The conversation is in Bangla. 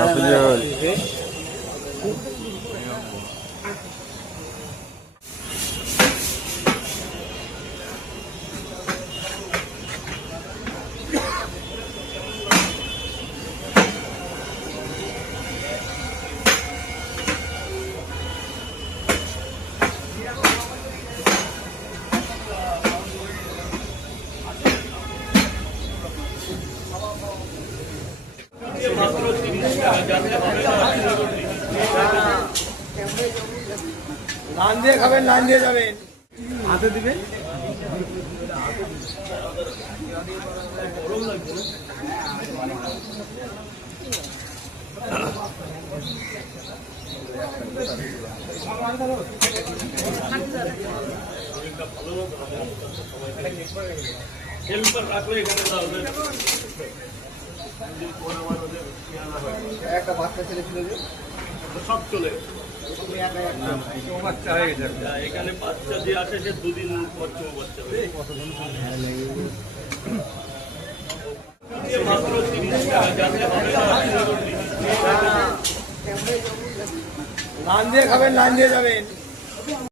Afiyol. লান দিয়ে খাবেন, লান দিয়ে যাবেন, হাতে দিবেন। একটা বাচ্চা ছেলে ছিল যে সব চলে গেছে। বাচ্চা হয়ে গেছে। এখানে বাচ্চা যে আসে সে দুদিন পর বাচ্চা হয়ে মাত্র 30 টাকা যাতে হবে লান দিয়ে খাবেন, লান দিয়ে যাবেন।